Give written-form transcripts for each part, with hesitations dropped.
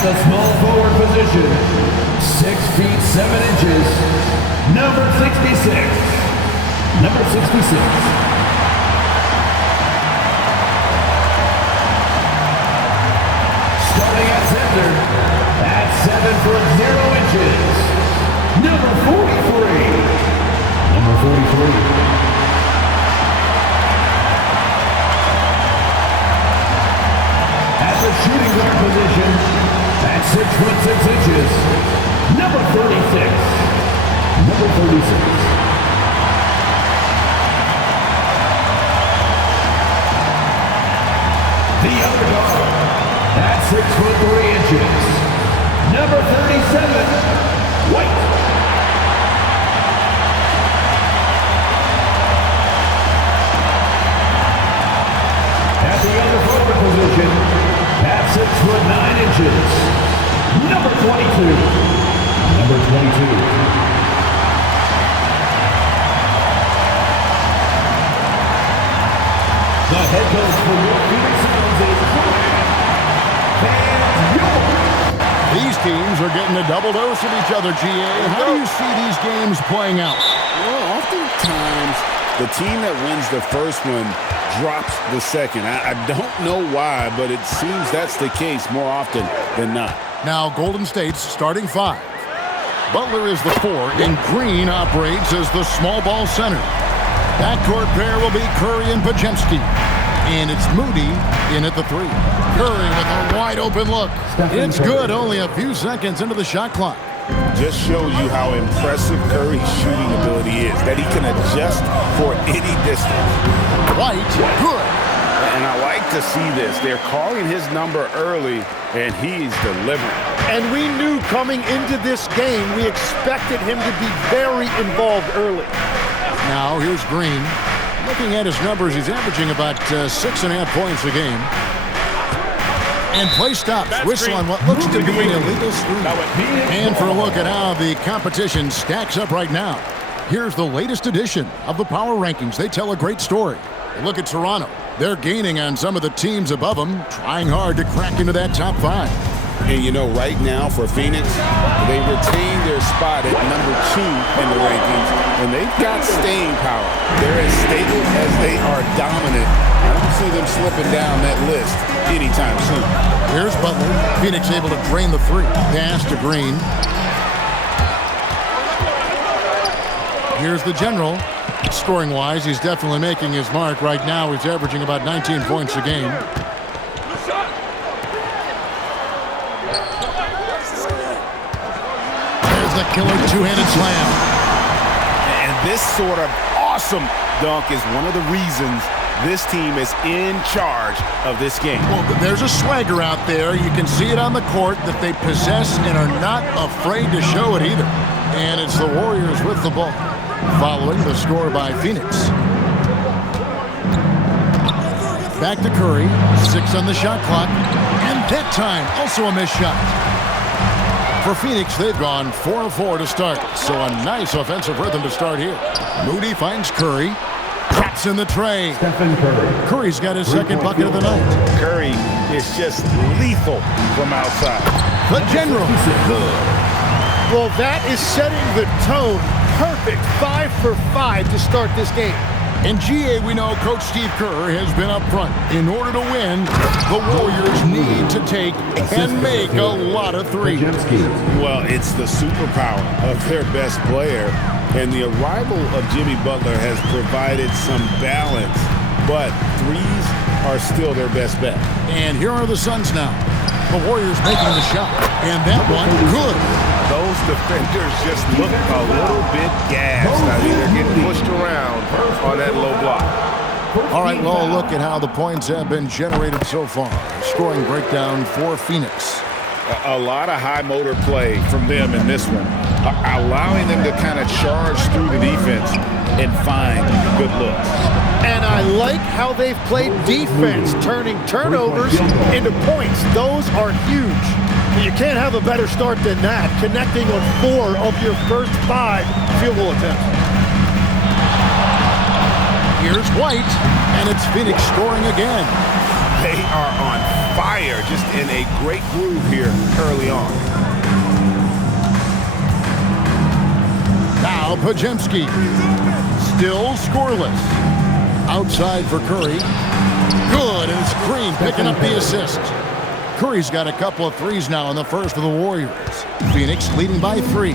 the small forward position, 6 feet 7 inches, number 66. Number 66. Starting at center, at 7 foot 0 inches, number 43. Number 43. At the shooting guard position, at 6 foot 6 inches, number 36. Number 36. The other guard, at 6 foot 3 inches, number 37, White. At the other forward position, at 6 foot 9 inches, number 22. Number 22. The head coach for your Phoenix Suns is Van York. These teams are getting a double dose of each other, GA. How do you see these games playing out? Well, oftentimes the team that wins the first one drops the second. I don't know why, but it seems that's the case more often than not. Now Golden State's starting 5. Butler is the 4, and Green operates as the small ball center. Backcourt pair will be Curry and Podziemski. And it's Moody in at the 3. Curry with a wide-open look. It's good, only a few seconds into the shot clock. Just shows you how impressive Curry's shooting ability is, that he can adjust for any distance. White, good. And I like to see this. They're calling his number early, and he's delivering. And we knew coming into this game, we expected him to be very involved early. Now here's Green. Looking at his numbers, he's averaging about 6.5 points a game. And play stops. Whistle on what looks to be an illegal screen. And for a look at how the competition stacks up right now, here's the latest edition of the Power Rankings. They tell a great story. Look at Toronto. They're gaining on some of the teams above them, trying hard to crack into that top 5. And you know, right now for Phoenix, they retain their spot at number 2 in the rankings, and they've got staying power. They're as stable as they are dominant. I don't see them slipping down that list anytime soon. Here's Butler. Phoenix able to drain the 3. Pass to Green. Here's the general. Scoring-wise, he's definitely making his mark. Right now, he's averaging about 19 points a game. The killer two-handed slam. And this sort of awesome dunk is one of the reasons this team is in charge of this game. Well, there's a swagger out there. You can see it on the court that they possess and are not afraid to show it either. And it's the Warriors with the ball, following the score by Phoenix. Back to Curry. 6 on the shot clock. And that time, also a missed shot. For Phoenix, they've gone 4 of 4 to start, so a nice offensive rhythm to start here. Moody finds Curry, drops in the tray. Stephen Curry. Curry's got his second bucket of the night. Curry is just lethal from outside. The general. Well, that is setting the tone. Perfect 5 for 5 to start this game. In GA, we know Coach Steve Kerr has been up front. In order to win, the Warriors need to take and make a lot of threes. Well, it's the superpower of their best player, and the arrival of Jimmy Butler has provided some balance, but threes are still their best bet. And here are the Suns now. The Warriors making the shot, and that one good. Those defenders just look a little bit gassed. I mean, they're getting pushed around on that low block. All right, well, look at how the points have been generated so far. Scoring breakdown for Phoenix. A lot of high motor play from them in this one, allowing them to kind of charge through the defense and find good looks. And I like how they've played defense, turning turnovers into points. Those are huge. You can't have a better start than that, connecting on 4 of your first 5 field goal attempts. Here's White, and it's Phoenix scoring again. They are on fire, just in a great groove here early on. Now Podziemski. Still scoreless. Outside for Curry. Good, and it's Green picking up the assist. Curry's got a couple of threes now in the first for the Warriors. Phoenix leading by 3.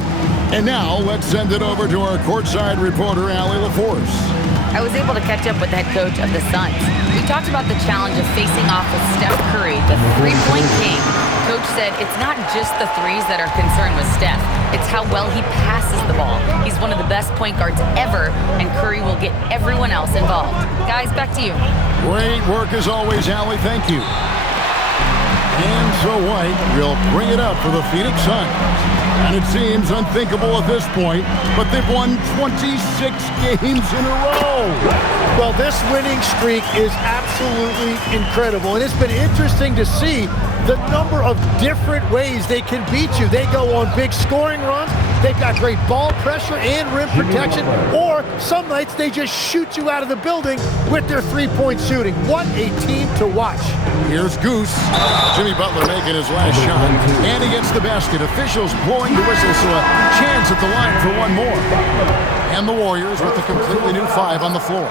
And now let's send it over to our courtside reporter, Allie LaForce. I was able to catch up with the head coach of the Suns. We talked about the challenge of facing off with Steph Curry, the three-point king. Coach said it's not just the threes that are concerned with Steph. It's how well he passes the ball. He's one of the best point guards ever, and Curry will get everyone else involved. Guys, back to you. Great work as always, Allie. Thank you. And so White will bring it up for the Phoenix Suns. And it seems unthinkable at this point, but they've won 26 games in a row. Well, this winning streak is absolutely incredible, and it's been interesting to see the number of different ways they can beat you. They go on big scoring runs, they've got great ball pressure and rim protection, or some nights they just shoot you out of the building with their three-point shooting. What a team to watch. Here's Goose. Jimmy Butler making his last shot, and he gets the basket. Officials blowing the whistle, so a chance at the line for one more. And the Warriors with a completely new 5 on the floor.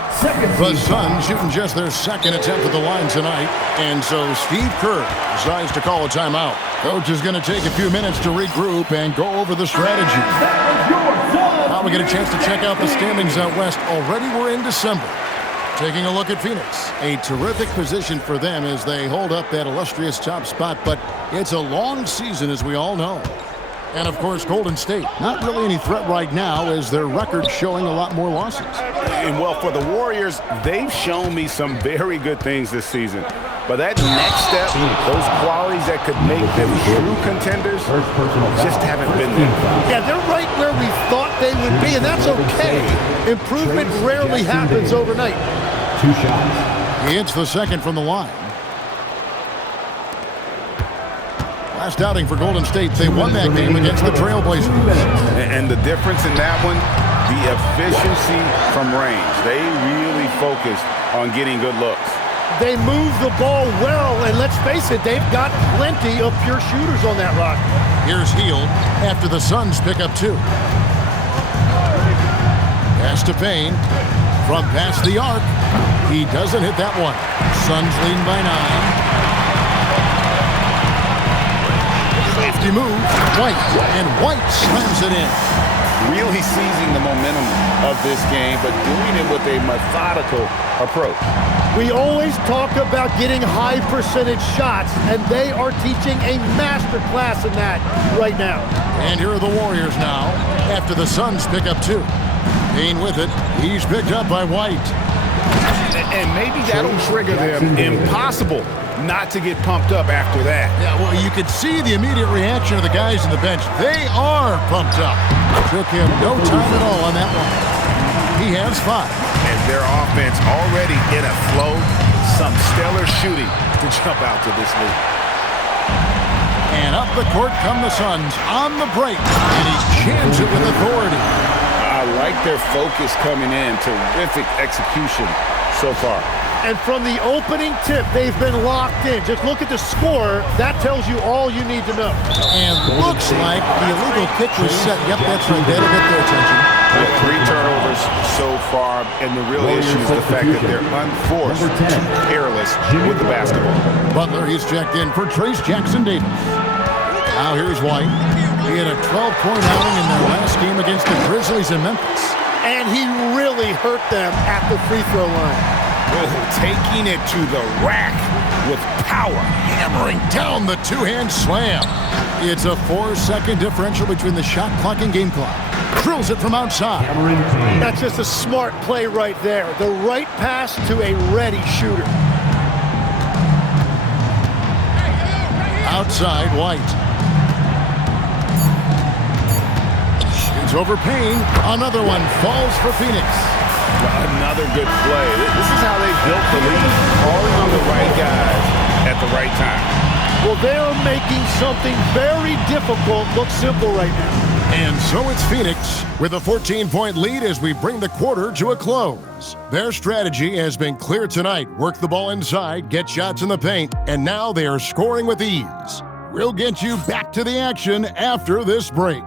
The Suns shooting just their second attempt at the line tonight, and so Steve Kerr decides to call a timeout. Coach is going to take a few minutes to regroup and go over the strategy. Now we get a chance to check out the standings out west. Already we're in December. Taking a look at Phoenix. A terrific position for them as they hold up that illustrious top spot, but it's a long season, as we all know. And, of course, Golden State. Not really any threat right now as their record's showing a lot more losses. And, well, for the Warriors, they've shown me some very good things this season. But that next step, those qualities that could make them true contenders, just haven't been there. Yeah, they're right where we thought they would be, and that's okay. Improvement rarely happens overnight. 2 shots. He hits the second from the line. Last outing for Golden State, they won that game against the Trailblazers. And the difference in that one, the efficiency from range. They really focused on getting good looks. They move the ball well, and let's face it, they've got plenty of pure shooters on that roster. Here's Hield after the Suns pick up 2. Pass to Payne. From past the arc. He doesn't hit that one. Suns leading by 9. Safety move. White. And White slams it in. Really seizing the momentum of this game, but doing it with a methodical approach. We always talk about getting high percentage shots, and they are teaching a master class in that right now. And here are the Warriors now after the Suns pick up 2. Payne with it. He's picked up by White. And maybe that'll trigger them. Impossible not to get pumped up after that. Yeah, well, you could see the immediate reaction of the guys on the bench. They are pumped up. Took him no time at all on that one. He has 5. And their offense already in a flow. Some stellar shooting to jump out to this lead. And up the court come the Suns on the break. And he jams it with authority. I like their focus coming in. Terrific execution so far. And from the opening tip, they've been locked in. Just look at the score. That tells you all you need to know. And looks like the illegal kick was set. Yep, that's right. That'll get their attention. 3 turnovers so far, and the real issue is the fact that they're unforced, too careless with the basketball. Butler, he's checked in for Trace Jackson-Davis. Now here's White. He had a 12-point outing in their last game against the Grizzlies in Memphis. And he really hurt them at the free throw line. Oh, taking it to the rack with power. Hammering down the two-hand slam. It's a 4-second differential between the shot clock and game clock. Drills it from outside. That's just a smart play right there. The right pass to a ready shooter. Outside, White. Shoots over Payne. Another one falls for Phoenix. Another good play. This is how they built the lead. Calling on the right guys at the right time. Well, they're making something very difficult look simple right now. And so it's Phoenix with a 14-point lead as we bring the quarter to a close. Their strategy has been clear tonight. Work the ball inside, get shots in the paint, and now they are scoring with ease. We'll get you back to the action after this break.